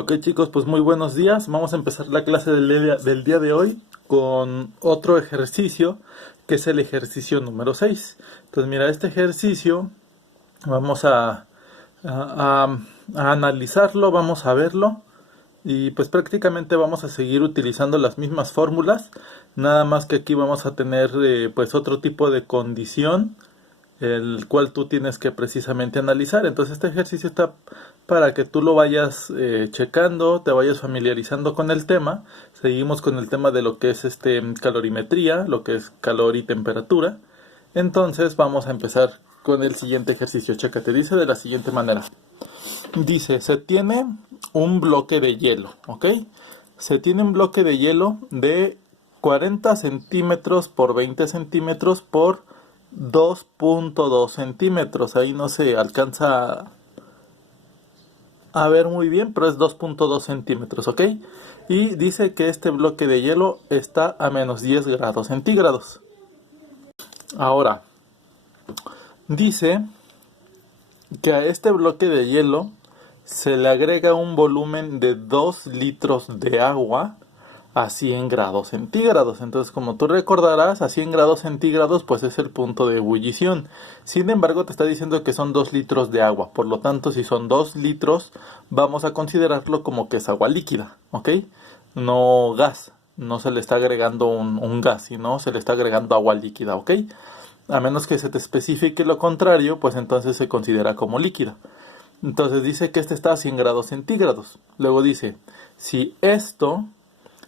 Ok chicos, pues muy buenos días. Vamos a empezar la clase del día de hoy con otro ejercicio que es el ejercicio número 6. Entonces mira, este ejercicio vamos a analizarlo, vamos a verlo y pues prácticamente vamos a seguir utilizando las mismas fórmulas, nada más que aquí vamos a tener pues otro tipo de condición el cual tú tienes que precisamente analizar. Entonces este ejercicio está para que tú lo vayas checando, te vayas familiarizando con el tema. Seguimos con el tema de lo que es calorimetría, lo que es calor y temperatura. Entonces vamos a empezar con el siguiente ejercicio. Chécate, dice de la siguiente manera. Dice, se tiene un bloque de hielo, ¿ok? Se tiene un bloque de hielo de 40 centímetros por 20 centímetros por 2.2 centímetros. Ahí no se alcanza a ver muy bien, pero es 2.2 centímetros, ¿ok? Y dice que este bloque de hielo está a menos 10 grados centígrados. Ahora, dice que a este bloque de hielo se le agrega un volumen de 2 litros de agua a 100 grados centígrados. Entonces, como tú recordarás, a 100 grados centígrados pues es el punto de ebullición. Sin embargo, te está diciendo que son 2 litros de agua. Por lo tanto, si son 2 litros, vamos a considerarlo como que es agua líquida, ¿ok? No gas. No se le está agregando un gas, sino se le está agregando agua líquida, ¿ok? A menos que se te especifique lo contrario, pues entonces se considera como líquida. Entonces dice que este está a 100 grados centígrados. Luego dice, si esto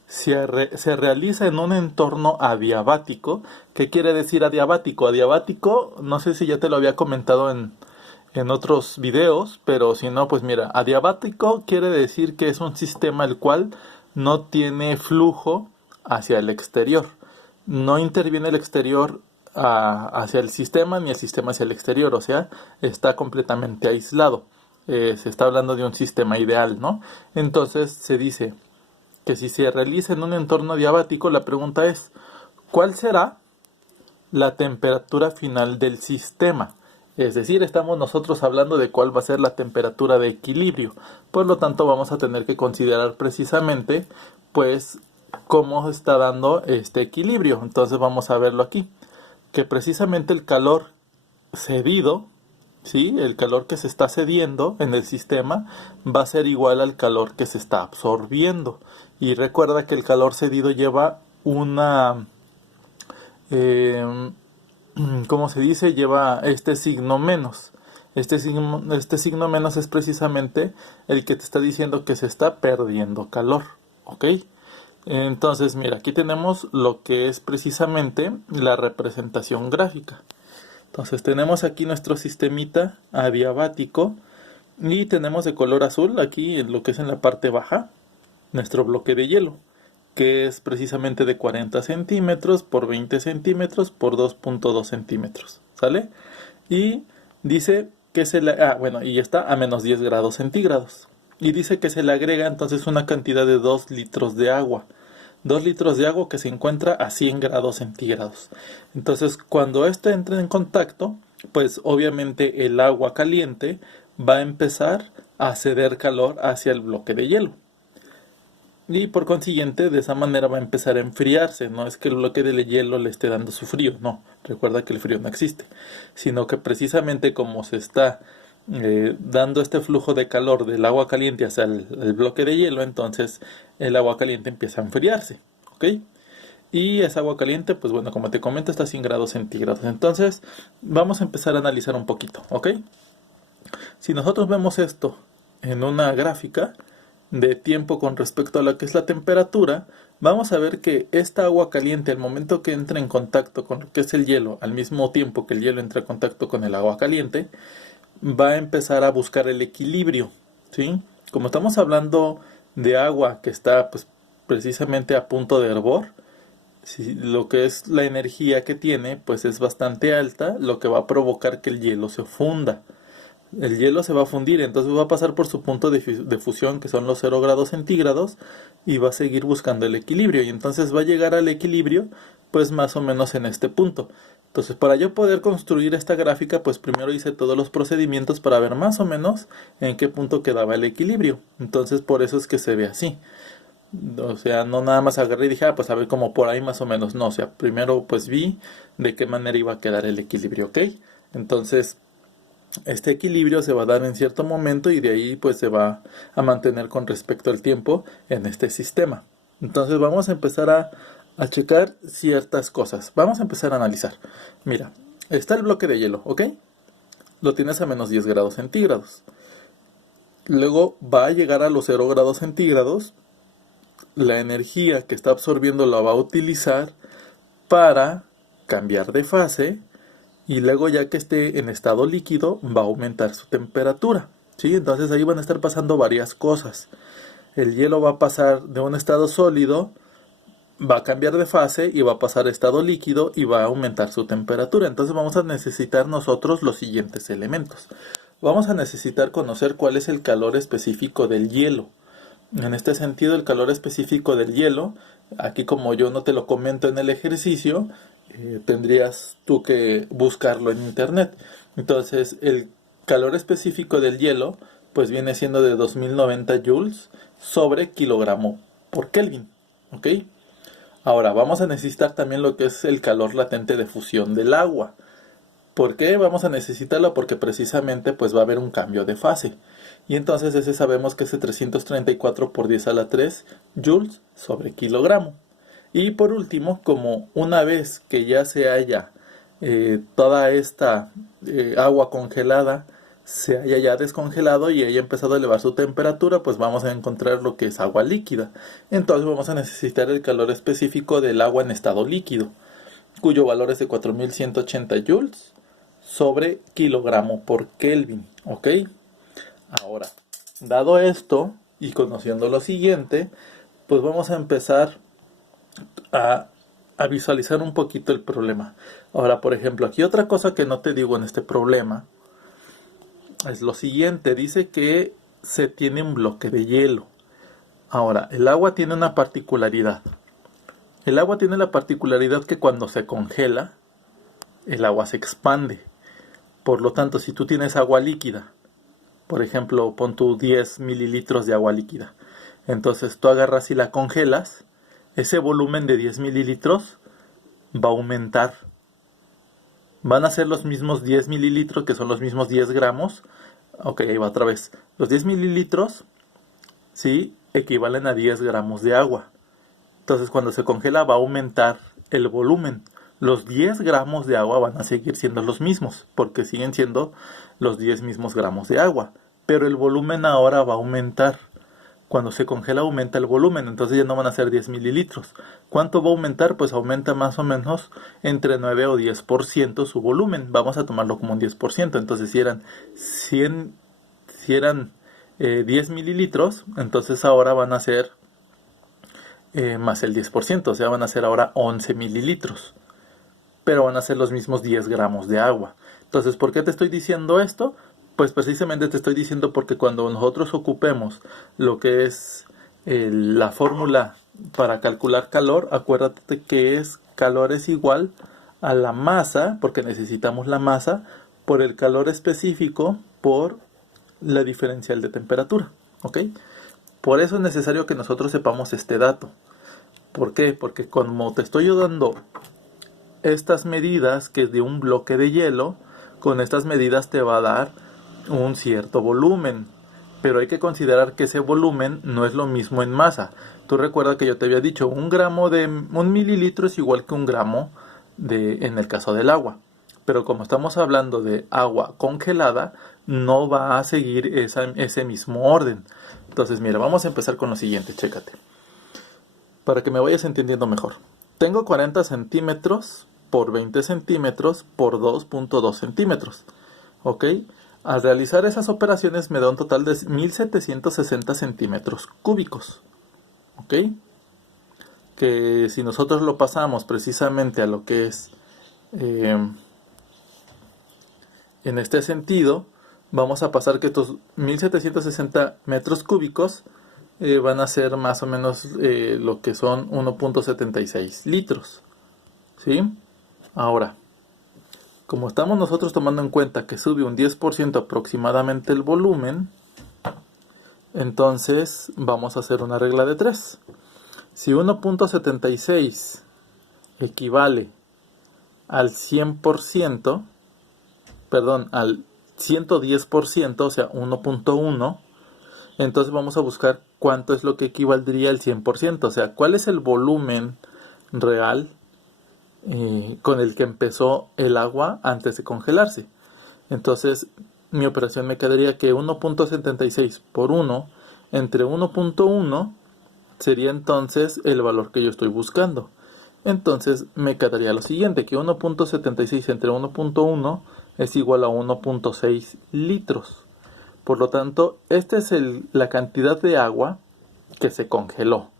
se realiza en un entorno adiabático. ¿Qué quiere decir adiabático? Adiabático, no sé si ya te lo había comentado en otros videos, pero si no, pues mira, adiabático quiere decir que es un sistema el cual no tiene flujo hacia el exterior. No interviene el exterior hacia el sistema ni el sistema hacia el exterior, o sea, está completamente aislado. Se está hablando de un sistema ideal, ¿no? Entonces se dice que si se realiza en un entorno adiabático, la pregunta es, ¿cuál será la temperatura final del sistema? Es decir, estamos nosotros hablando de cuál va a ser la temperatura de equilibrio. Por lo tanto, vamos a tener que considerar precisamente, pues, cómo está dando este equilibrio. Entonces vamos a verlo aquí. Que precisamente el calor cedido, ¿sí? El calor que se está cediendo en el sistema va a ser igual al calor que se está absorbiendo. Y recuerda que el calor cedido lleva una, eh, ¿cómo se dice? Lleva este signo menos. Este signo menos es precisamente el que te está diciendo que se está perdiendo calor, ¿ok? Entonces, mira, aquí tenemos lo que es precisamente la representación gráfica. Entonces tenemos aquí nuestro sistemita adiabático y tenemos de color azul aquí en lo que es en la parte baja nuestro bloque de hielo, que es precisamente de 40 centímetros por 20 centímetros por 2.2 centímetros, ¿sale? Y dice que bueno, y está a menos 10 grados centígrados. Y dice que se le agrega entonces una cantidad de 2 litros de agua. 2 litros de agua que se encuentra a 100 grados centígrados. Entonces, cuando esto entre en contacto, pues obviamente el agua caliente va a empezar a ceder calor hacia el bloque de hielo. Y por consiguiente, de esa manera va a empezar a enfriarse. No es que el bloque de hielo le esté dando su frío, no. Recuerda que el frío no existe. Sino que precisamente como se está dando este flujo de calor del agua caliente hacia el bloque de hielo, entonces el agua caliente empieza a enfriarse, ¿ok? Y esa agua caliente, pues bueno, como te comento, está a 100 grados centígrados. Entonces, vamos a empezar a analizar un poquito, ¿ok? Si nosotros vemos esto en una gráfica de tiempo con respecto a lo que es la temperatura, vamos a ver que esta agua caliente, al momento que entra en contacto con lo que es el hielo, al mismo tiempo que el hielo entra en contacto con el agua caliente, va a empezar a buscar el equilibrio, ¿sí? Como estamos hablando de agua que está pues precisamente a punto de hervor, si lo que es la energía que tiene pues es bastante alta, lo que va a provocar que el hielo se funda. El hielo se va a fundir, entonces va a pasar por su punto de fusión, que son los 0 grados centígrados, y va a seguir buscando el equilibrio, y entonces va a llegar al equilibrio, pues más o menos en este punto. Entonces, para yo poder construir esta gráfica, pues primero hice todos los procedimientos para ver más o menos en qué punto quedaba el equilibrio. Entonces, por eso es que se ve así. O sea, no nada más agarré y dije, ah, pues a ver como por ahí más o menos. No, o sea, primero pues vi de qué manera iba a quedar el equilibrio, ¿ok? Entonces, este equilibrio se va a dar en cierto momento y de ahí pues se va a mantener con respecto al tiempo en este sistema. Entonces vamos a empezar a checar ciertas cosas. Vamos a empezar a analizar. Mira, está el bloque de hielo, ¿ok? Lo tienes a menos 10 grados centígrados. Luego va a llegar a los 0 grados centígrados. La energía que está absorbiendo la va a utilizar para cambiar de fase y luego ya que esté en estado líquido va a aumentar su temperatura, ¿sí? Entonces ahí van a estar pasando varias cosas. El hielo va a pasar de un estado sólido, va a cambiar de fase y va a pasar a estado líquido y va a aumentar su temperatura. Entonces vamos a necesitar nosotros los siguientes elementos. Vamos a necesitar conocer cuál es el calor específico del hielo. En este sentido, el calor específico del hielo, aquí como yo no te lo comento en el ejercicio, tendrías tú que buscarlo en internet. Entonces, el calor específico del hielo, pues viene siendo de 2090 joules sobre kilogramo por Kelvin, ¿ok? Ahora, vamos a necesitar también lo que es el calor latente de fusión del agua. ¿Por qué vamos a necesitarlo? Porque precisamente pues va a haber un cambio de fase. Y entonces ese sabemos que es de 334 por 10 a la 3 joules sobre kilogramo. Y por último, como una vez que ya se haya toda esta agua congelada, se haya ya descongelado y haya empezado a elevar su temperatura, pues vamos a encontrar lo que es agua líquida. Entonces vamos a necesitar el calor específico del agua en estado líquido, cuyo valor es de 4180 joules sobre kilogramo por Kelvin, ¿ok? Ahora, dado esto y conociendo lo siguiente, pues vamos a empezar a visualizar un poquito el problema. Ahora, por ejemplo, aquí otra cosa que no te digo en este problema es lo siguiente. Dice que se tiene un bloque de hielo. Ahora, el agua tiene una particularidad. El agua tiene la particularidad que cuando se congela, el agua se expande. Por lo tanto, si tú tienes agua líquida, por ejemplo, pon tú 10 mililitros de agua líquida, entonces tú agarras y la congelas, ese volumen de 10 mililitros va a aumentar. Van a ser los mismos 10 mililitros, que son los mismos 10 gramos. Ok, ahí va otra vez. Los 10 mililitros, ¿sí?, equivalen a 10 gramos de agua. Entonces cuando se congela va a aumentar el volumen. Los 10 gramos de agua van a seguir siendo los mismos, porque siguen siendo los 10 mismos gramos de agua. Pero el volumen ahora va a aumentar. Cuando se congela aumenta el volumen, entonces ya no van a ser 10 mililitros. ¿Cuánto va a aumentar? Pues aumenta más o menos entre 9 o 10% su volumen. Vamos a tomarlo como un 10%. Entonces si eran 10 mililitros, entonces ahora van a ser más el 10%, o sea, van a ser ahora 11 mililitros. Pero van a ser los mismos 10 gramos de agua. Entonces, ¿por qué te estoy diciendo esto? Pues precisamente te estoy diciendo porque cuando nosotros ocupemos lo que es la fórmula para calcular calor, acuérdate que calor es igual a la masa, porque necesitamos la masa, por el calor específico por la diferencial de temperatura, ¿ok? Por eso es necesario que nosotros sepamos este dato. ¿Por qué? Porque como te estoy dando estas medidas, que es de un bloque de hielo, con estas medidas te va a dar un cierto volumen. Pero hay que considerar que ese volumen no es lo mismo en masa. Tú recuerda que yo te había dicho, un mililitro es igual que un gramo en el caso del agua. Pero como estamos hablando de agua congelada, no va a seguir ese mismo orden. Entonces, mira, vamos a empezar con lo siguiente, chécate. Para que me vayas entendiendo mejor. Tengo 40 centímetros por 20 centímetros por 2.2 centímetros. ¿Ok? Al realizar esas operaciones me da un total de 1760 centímetros cúbicos. ¿Ok? Que si nosotros lo pasamos precisamente a lo que es en este sentido, vamos a pasar que estos 1760 metros cúbicos van a ser más o menos lo que son 1.76 litros. ¿Sí? Ahora, Como estamos nosotros tomando en cuenta que sube un 10% aproximadamente el volumen, entonces vamos a hacer una regla de 3. Si 1.76 equivale al 100%, perdón, al 110%, o sea, 1.1, entonces vamos a buscar cuánto es lo que equivaldría al 100%, o sea, cuál es el volumen real con el que empezó el agua antes de congelarse. Entonces, mi operación me quedaría que 1.76 por 1 entre 1.1 sería entonces el valor que yo estoy buscando. Entonces me quedaría lo siguiente, que 1.76 entre 1.1 es igual a 1.6 litros. Por lo tanto, esta es la cantidad de agua que se congeló.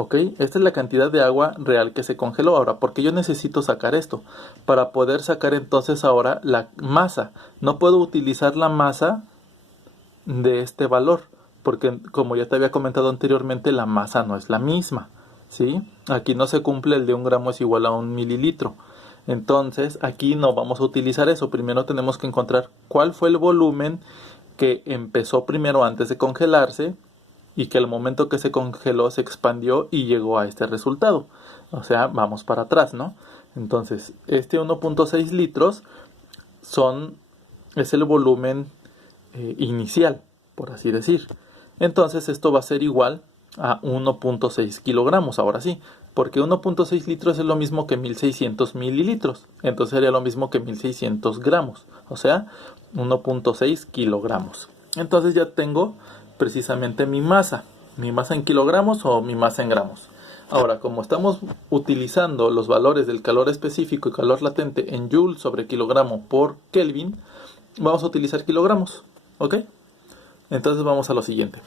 ¿Ok? Esta es la cantidad de agua real que se congeló. Ahora, ¿por qué yo necesito sacar esto? Para poder sacar entonces ahora la masa. No puedo utilizar la masa de este valor, porque como ya te había comentado anteriormente, la masa no es la misma, ¿sí? Aquí no se cumple el de 1 gramo es igual a 1 mililitro. Entonces, aquí no vamos a utilizar eso. Primero tenemos que encontrar cuál fue el volumen que empezó primero antes de congelarse y que al momento que se congeló se expandió y llegó a este resultado. O sea, vamos para atrás, ¿no? Entonces, este 1.6 litros es el volumen inicial, por así decir. Entonces, esto va a ser igual a 1.6 kilogramos, ahora sí, porque 1.6 litros es lo mismo que 1600 mililitros. Entonces sería lo mismo que 1600 gramos, o sea, 1.6 kilogramos. Entonces ya tengo precisamente mi masa en kilogramos o mi masa en gramos. Ahora, como estamos utilizando los valores del calor específico y calor latente en Joule sobre kilogramo por Kelvin, vamos a utilizar kilogramos, ¿ok? Entonces vamos a lo siguiente.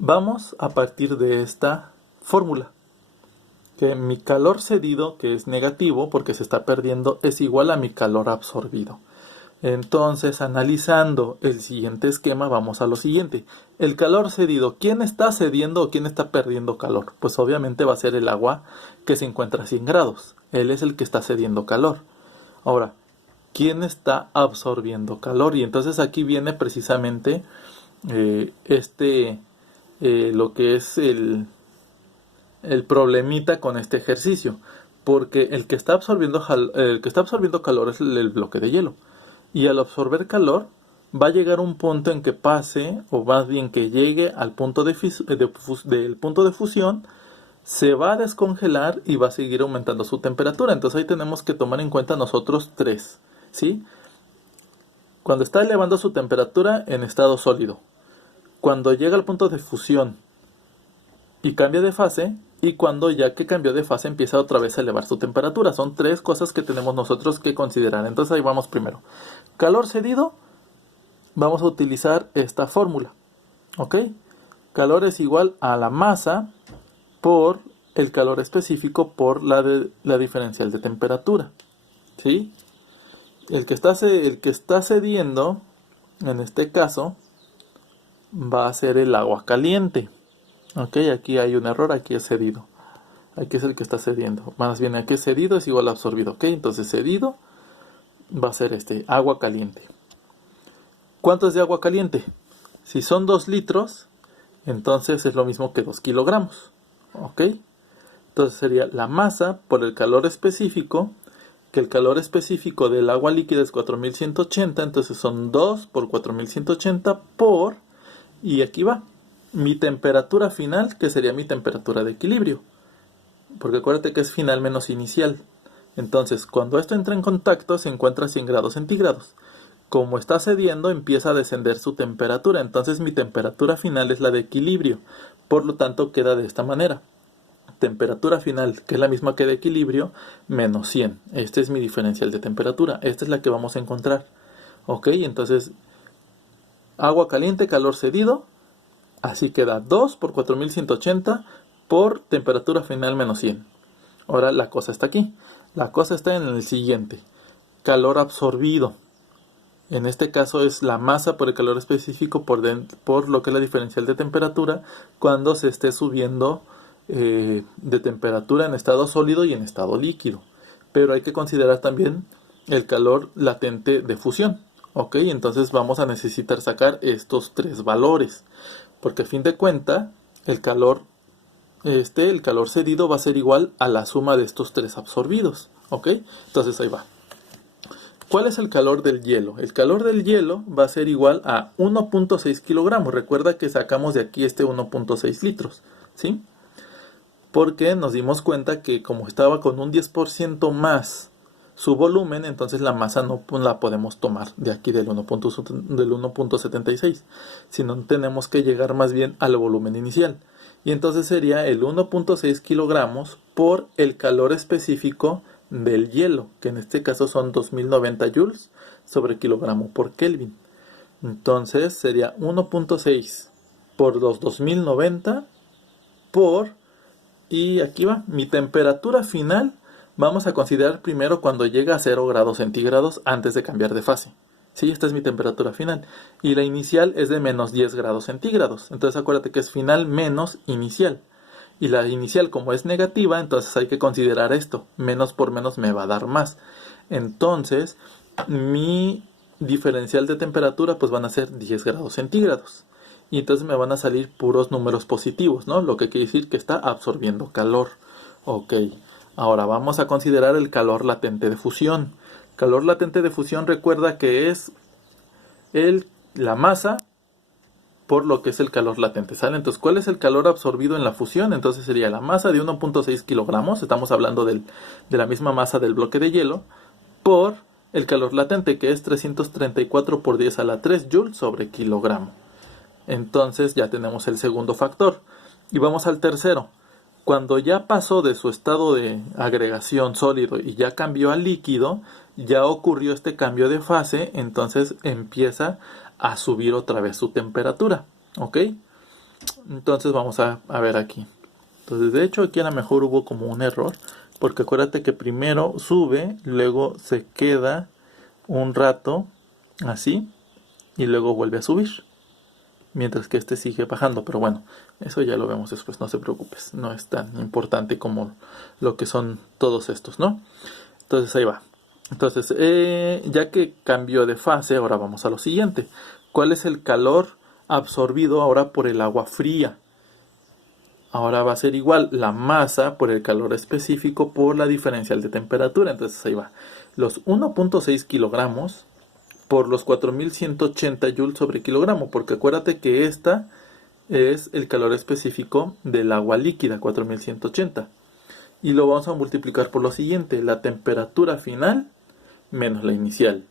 Vamos a partir de esta fórmula, que mi calor cedido, que es negativo porque se está perdiendo, es igual a mi calor absorbido. Entonces, analizando el siguiente esquema, vamos a lo siguiente. El calor cedido, ¿quién está cediendo o quién está perdiendo calor? Pues obviamente va a ser el agua que se encuentra a 100 grados. Él es el que está cediendo calor. Ahora, ¿quién está absorbiendo calor? Y entonces aquí viene precisamente lo que es el problemita con este ejercicio. Porque el que está absorbiendo calor es el bloque de hielo. Y al absorber calor, va a llegar un punto en que pase, o más bien que llegue al punto del punto de fusión, se va a descongelar y va a seguir aumentando su temperatura. Entonces ahí tenemos que tomar en cuenta nosotros tres, ¿sí? Cuando está elevando su temperatura en estado sólido, cuando llega al punto de fusión y cambia de fase, y cuando ya que cambió de fase empieza otra vez a elevar su temperatura. Son tres cosas que tenemos nosotros que considerar. Entonces ahí vamos primero. Calor cedido, vamos a utilizar esta fórmula, ¿ok? Calor es igual a la masa por el calor específico por la diferencial de temperatura, ¿sí? El que está cediendo, en este caso, va a ser el agua caliente. Ok, aquí hay un error, aquí es cedido. Aquí es el que está cediendo. Más bien aquí es cedido es igual a absorbido. Ok, entonces cedido va a ser agua caliente. ¿Cuánto es de agua caliente? Si son 2 litros, entonces es lo mismo que 2 kilogramos. Ok, entonces sería la masa por el calor específico, que el calor específico del agua líquida es 4180, entonces son 2 por 4180 por, y aquí va, mi temperatura final, que sería mi temperatura de equilibrio. Porque acuérdate que es final menos inicial. Entonces, cuando esto entra en contacto, se encuentra a 100 grados centígrados. Como está cediendo, empieza a descender su temperatura. Entonces, mi temperatura final es la de equilibrio. Por lo tanto, queda de esta manera. Temperatura final, que es la misma que de equilibrio, menos 100. Este es mi diferencial de temperatura. Esta es la que vamos a encontrar. Ok, entonces, agua caliente, calor cedido. Así queda 2 por 4180 por temperatura final menos 100. Ahora la cosa está aquí. La cosa está en el siguiente. Calor absorbido. En este caso es la masa por el calor específico por lo que es la diferencial de temperatura cuando se esté subiendo de temperatura en estado sólido y en estado líquido. Pero hay que considerar también el calor latente de fusión. Ok, entonces vamos a necesitar sacar estos tres valores, porque a fin de cuentas el calor cedido va a ser igual a la suma de estos tres absorbidos. Ok, entonces ahí va. ¿Cuál es el calor del hielo? El calor del hielo va a ser igual a 1.6 kilogramos. Recuerda que sacamos de aquí este 1.6 litros, ¿sí? Porque nos dimos cuenta que como estaba con un 10% más su volumen, entonces la masa no la podemos tomar de aquí del 1.76, sino tenemos que llegar más bien al volumen inicial. Y entonces sería el 1.6 kilogramos por el calor específico del hielo, que en este caso son 2090 joules sobre kilogramo por Kelvin. Entonces sería 1.6 por los 2090 por, y aquí va, mi temperatura final. Vamos a considerar primero cuando llega a 0 grados centígrados antes de cambiar de fase. Sí, esta es mi temperatura final. Y la inicial es de menos 10 grados centígrados. Entonces acuérdate que es final menos inicial. Y la inicial como es negativa, entonces hay que considerar esto. Menos por menos me va a dar más. Entonces mi diferencial de temperatura pues van a ser 10 grados centígrados. Y entonces me van a salir puros números positivos, ¿no? Lo que quiere decir que está absorbiendo calor. Ok. Ahora vamos a considerar el calor latente de fusión. Calor latente de fusión, recuerda que es la masa por lo que es el calor latente, ¿sale? Entonces, ¿cuál es el calor absorbido en la fusión? Entonces sería la masa de 1.6 kilogramos, estamos hablando de la misma masa del bloque de hielo, por el calor latente, que es 334 por 10 a la 3 joules sobre kilogramo. Entonces ya tenemos el segundo factor. Y vamos al tercero. Cuando ya pasó de su estado de agregación sólido y ya cambió a líquido, ya ocurrió este cambio de fase, entonces empieza a subir otra vez su temperatura. ¿Ok? Entonces vamos a ver aquí. Entonces de hecho aquí a lo mejor hubo como un error, porque acuérdate que primero sube, luego se queda un rato así y luego vuelve a subir. Mientras que este sigue bajando, pero bueno, eso ya lo vemos después, no se preocupes, no es tan importante como lo que son todos estos, ¿no? Entonces ahí va. Entonces, ya que cambió de fase, ahora vamos a lo siguiente. ¿Cuál es el calor absorbido ahora por el agua fría? Ahora va a ser igual la masa por el calor específico por la diferencial de temperatura. Entonces ahí va. Los 1.6 kilogramos por los 4180 joules sobre kilogramo, porque acuérdate que esta es el calor específico del agua líquida, 4180. Y lo vamos a multiplicar por lo siguiente, la temperatura final menos la inicial.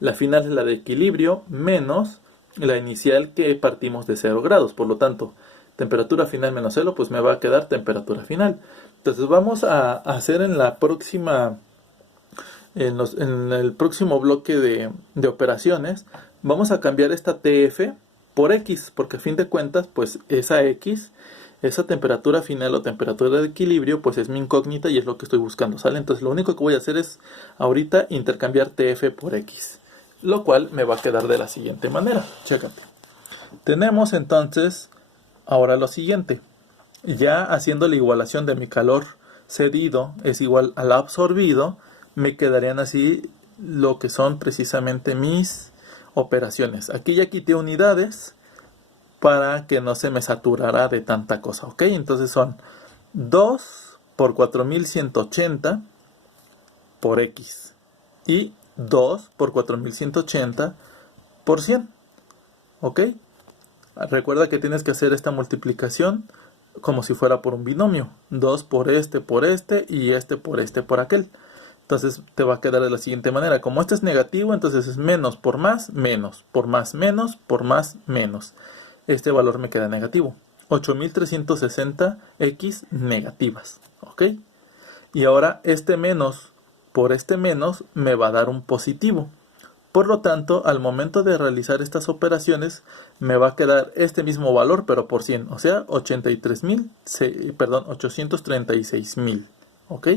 La final es la de equilibrio menos la inicial que partimos de 0 grados. Por lo tanto, temperatura final menos 0, pues me va a quedar temperatura final. Entonces vamos a hacer en la próxima... En el próximo bloque de operaciones vamos a cambiar esta TF por X, porque a fin de cuentas pues esa X, esa temperatura final o temperatura de equilibrio pues es mi incógnita y es lo que estoy buscando, ¿sale? Entonces lo único que voy a hacer es ahorita intercambiar TF por X, lo cual me va a quedar de la siguiente manera. Chécate. Tenemos entonces ahora lo siguiente, ya haciendo la igualación de mi calor cedido es igual al absorbido, me quedarían así lo que son precisamente mis operaciones. Aquí ya quité unidades para que no se me saturara de tanta cosa, ¿ok? Entonces son 2 por 4180 por X y 2 por 4180 por 100, ¿ok? Recuerda que tienes que hacer esta multiplicación como si fuera por un binomio. 2 por este y este por aquel. Entonces te va a quedar de la siguiente manera. Como este es negativo, entonces es menos por más, menos. Por más, menos. Por más, menos. Este valor me queda negativo. 8360x negativas. ¿Ok? Y ahora este menos por este menos me va a dar un positivo. Por lo tanto, al momento de realizar estas operaciones, me va a quedar este mismo valor, pero por 100. O sea, 836.000. ¿Ok?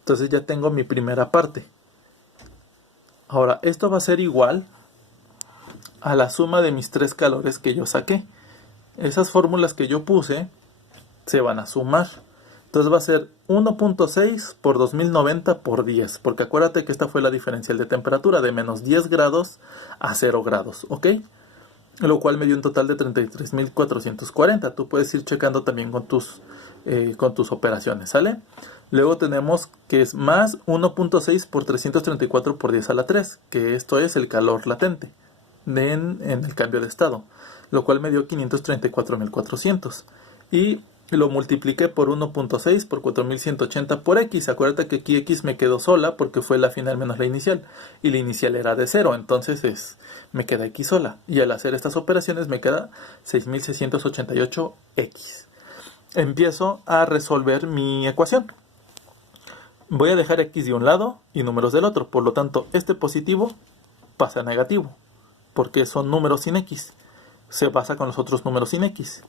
Entonces ya tengo mi primera parte. Ahora, esto va a ser igual a la suma de mis tres calores que yo saqué. Esas fórmulas que yo puse se van a sumar. Entonces va a ser 1.6 por 2090 por 10, porque acuérdate que esta fue la diferencial de temperatura de menos 10 grados a 0 grados, ¿ok? Lo cual me dio un total de 33.440. Tú puedes ir checando también con tus operaciones, ¿sale? Luego tenemos que es más 1.6 por 334 por 10 a la 3, que esto es el calor latente en el cambio de estado, lo cual me dio 534.400. Y lo multipliqué por 1.6 por 4.180 por x. Acuérdate que aquí x me quedó sola porque fue la final menos la inicial. Y la inicial era de 0, entonces me queda x sola. Y al hacer estas operaciones me queda 6.688x. Empiezo a resolver mi ecuación. Voy a dejar x de un lado y números del otro. Por lo tanto, este positivo pasa a negativo, porque son números sin x. Se pasa con los otros números sin x.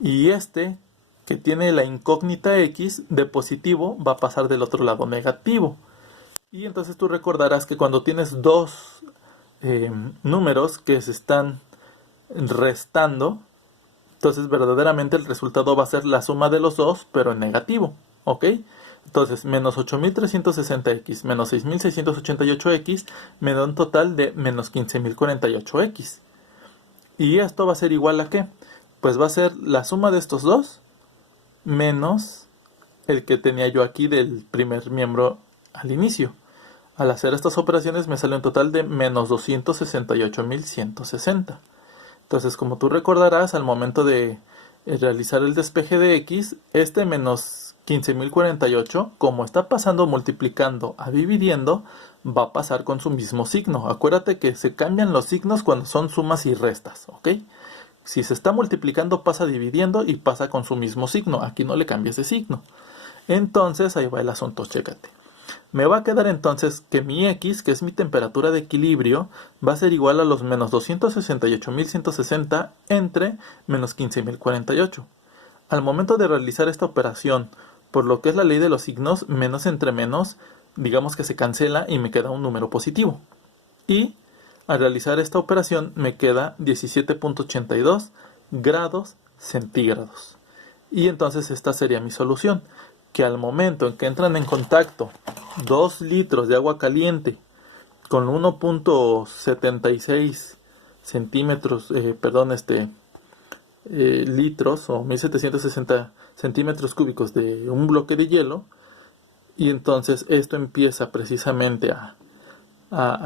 Y este, que tiene la incógnita x, de positivo va a pasar del otro lado negativo. Y entonces tú recordarás que cuando tienes dos números que se están restando, entonces verdaderamente el resultado va a ser la suma de los dos, pero en negativo, ¿ok? Entonces, menos 8.360x menos 6.688x me da un total de menos 15.048x. ¿Y esto va a ser igual a qué? Pues va a ser la suma de estos dos menos el que tenía yo aquí del primer miembro al inicio. Al hacer estas operaciones me sale un total de menos 268.160. Entonces, como tú recordarás, al momento de realizar el despeje de x, este menos 15.048, como está pasando multiplicando a dividiendo, va a pasar con su mismo signo. Acuérdate que se cambian los signos cuando son sumas y restas, ¿ok? Si se está multiplicando pasa dividiendo y pasa con su mismo signo. Aquí no le cambies de signo. Entonces, ahí va el asunto, chécate. Me va a quedar entonces que mi x, que es mi temperatura de equilibrio, va a ser igual a los menos 268.160 entre menos 15.048. Al momento de realizar esta operación, por lo que es la ley de los signos, menos entre menos, digamos que se cancela y me queda un número positivo. Y al realizar esta operación me queda 17.82 grados centígrados. Y entonces esta sería mi solución, que al momento en que entran en contacto 2 litros de agua caliente con 1.76 centímetros, litros o 1760 centímetros cúbicos de un bloque de hielo, y entonces esto empieza precisamente a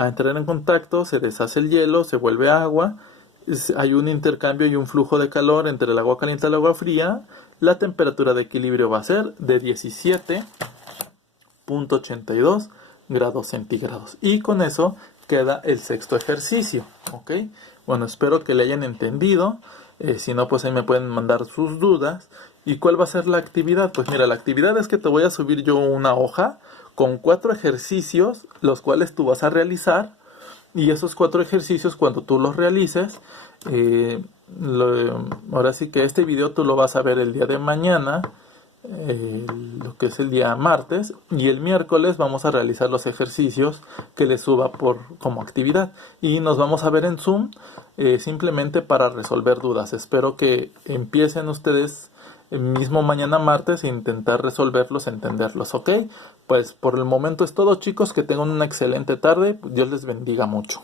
entrar en contacto, se deshace el hielo, se vuelve agua, hay un intercambio y un flujo de calor entre el agua caliente y el agua fría. La temperatura de equilibrio va a ser de 17.82 grados centígrados. Y con eso queda el sexto ejercicio, ¿ok? Bueno, espero que le hayan entendido. Si no, pues ahí me pueden mandar sus dudas. ¿Y cuál va a ser la actividad? Pues mira, la actividad es que te voy a subir yo una hoja con 4 ejercicios, los cuales tú vas a realizar. Y esos 4 ejercicios, cuando tú los realices, ahora sí que este video tú lo vas a ver el día de mañana, lo que es el día martes, y el miércoles vamos a realizar los ejercicios que les suba como actividad. Y nos vamos a ver en Zoom simplemente para resolver dudas. Espero que empiecen ustedes mismo mañana martes e intentar resolverlos, entenderlos, ¿ok? Pues por el momento es todo, chicos, que tengan una excelente tarde, Dios les bendiga mucho.